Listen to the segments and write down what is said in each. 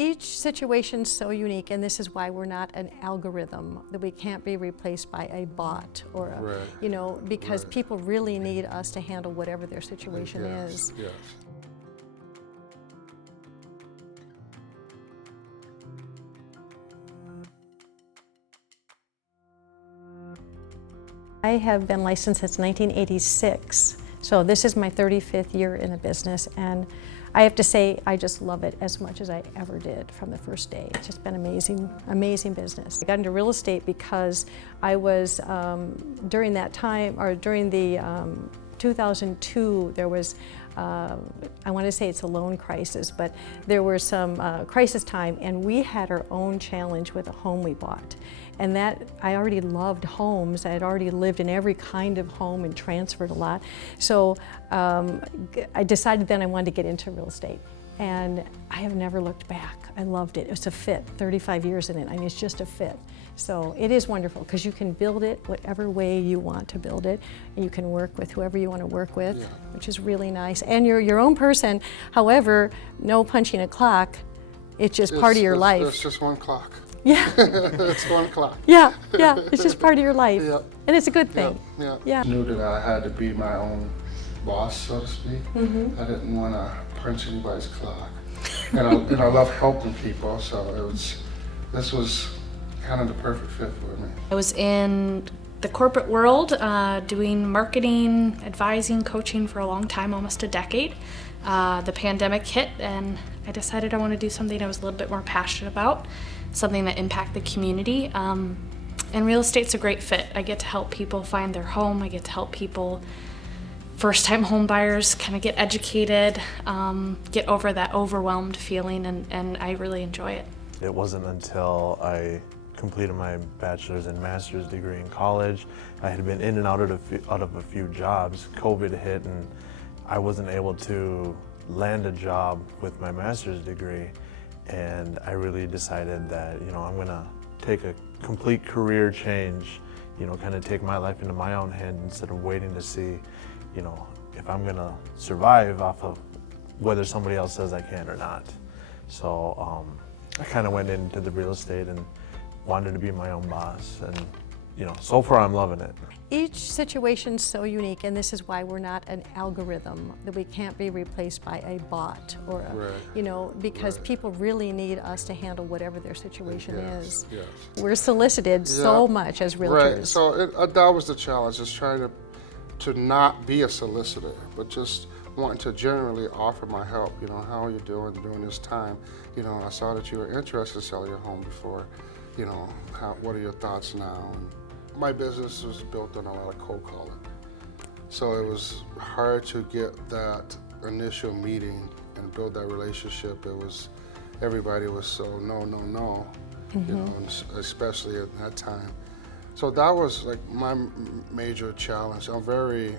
Each situation's so unique, and this is why we're not an algorithm, that we can't be replaced by a bot or a, Right. you know, because Right. people really need us to handle whatever their situation Yes, is. yes. I have been licensed since 1986, so this is my 35th year in the business, and I have to say I just love it as much as I ever did from the first day. It's just been amazing, amazing business. I got into real estate because I was, during that time, or during the 2002, there was, I want to say it's a loan crisis, but there was some crisis time, and we had our own challenge with a home we bought. And that, I already loved homes. I had already lived in every kind of home and transferred a lot. So I decided then I wanted to get into real estate. And I have never looked back. I loved it. It's a fit, 35 years in it. I mean, it's just a fit. So it is wonderful because you can build it whatever way you want to build it. And you can work with whoever you want to work with, Yeah. which is really nice. And you're your own person. However, no punching a clock. It's just part of your life. It's just one clock. Yeah. It's 1 o'clock. Yeah, yeah, it's just part of your life. Yep. And it's a good thing. Yeah. Yeah. I knew that I had to be my own boss, so to speak. I didn't want to punch anybody's clock. And I love helping people, so this was kind of the perfect fit for me. I was in the corporate world doing marketing, advising, coaching for a long time, almost a decade. The pandemic hit and I decided I want to do something I was a little bit more passionate about, something that impacted the community. And real estate's a great fit. I get to help people find their home. I get to help people, first-time home buyers, kind of get educated, get over that overwhelmed feeling, and I really enjoy it. It wasn't until I completed my bachelor's and master's degree in college. I had been in and out of a few jobs. COVID hit and I wasn't able to land a job with my master's degree. And I really decided that, you know, I'm gonna take a complete career change, you know, kind of take my life into my own hand instead of waiting to see, you know, if I'm gonna survive off of whether somebody else says I can or not. So I kind of went into the real estate and wanted to be my own boss, and you know, so far I'm loving it. Each situation's so unique, and this is why we're not an algorithm, that we can't be replaced by a bot or a, Right. you know, because Right. people really need us to handle whatever their situation Yes, is. yes. We're solicited so Yeah. much as realtors. Right, so that was the challenge, is trying to not be a solicitor, but just wanting to generally offer my help. You know, how are you doing during this time? You know, I saw that you were interested in selling your home before. You know, what are your thoughts now? And my business was built on a lot of cold calling. So it was hard to get that initial meeting and build that relationship. Everybody was so no, you know, and especially at that time. So that was like my major challenge. I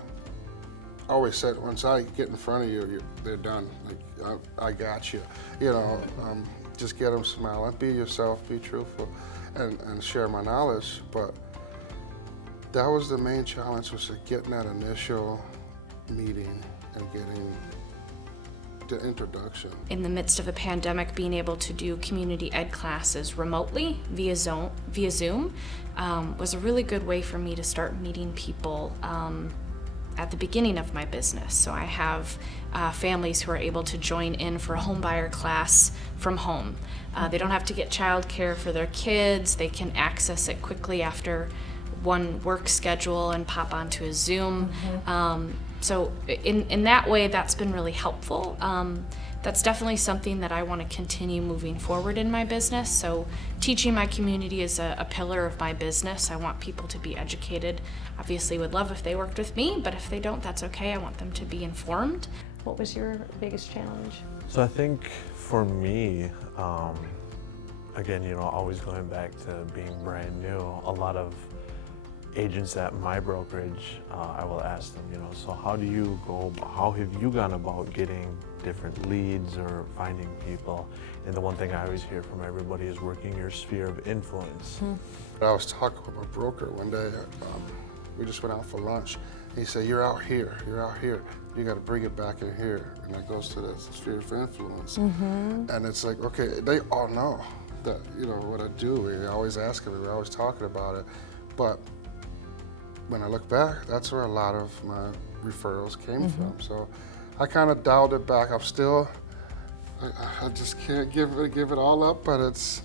always said, once I get in front of you, they're done. Like, I got you. You know, just get them smiling, be yourself, be truthful, and share my knowledge. But that was the main challenge, was getting that initial meeting and getting the introduction. In the midst of a pandemic, being able to do community ed classes remotely via Zoom was a really good way for me to start meeting people at the beginning of my business. So I have families who are able to join in for a home buyer class from home. They don't have to get childcare for their kids. They can access it quickly after one work schedule and pop onto a Zoom. So in that way, that's been really helpful. That's definitely something that I want to continue moving forward in my business. So teaching my community is a pillar of my business. I want people to be educated. Obviously would love if they worked with me, but if they don't, that's okay. I want them to be informed. What was your biggest challenge? So I think for me, again, you know, always going back to being brand new, a lot of agents at my brokerage, I will ask them, you know, so how have you gone about getting different leads or finding people? And the one thing I always hear from everybody is working your sphere of influence. I was talking with my broker one day. We just went out for lunch, He said, you're out here, you got to bring it back in here. And that goes to the sphere of influence. And it's like, okay, they all know that, you know, what I do. They always ask me, we're always talking about it. But when I look back, that's where a lot of my referrals came from. So I kind of dialed it back. I'm still, I just can't give it all up, but it's,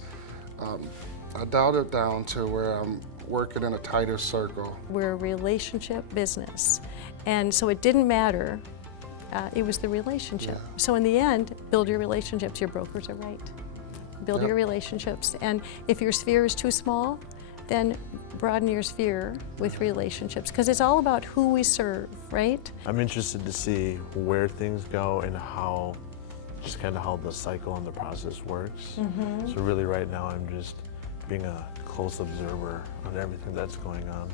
I dialed it down to where I'm working in a tighter circle. We're a relationship business, and so it didn't matter. It was the relationship. Yeah. So in the end, build your relationships. Your brokers are right. Build Yep. your relationships, and if your sphere is too small, then broaden your sphere with relationships, because it's all about who we serve, right? I'm interested to see where things go and how, just kind of how the cycle and the process works. So really right now I'm just being a close observer on everything that's going on.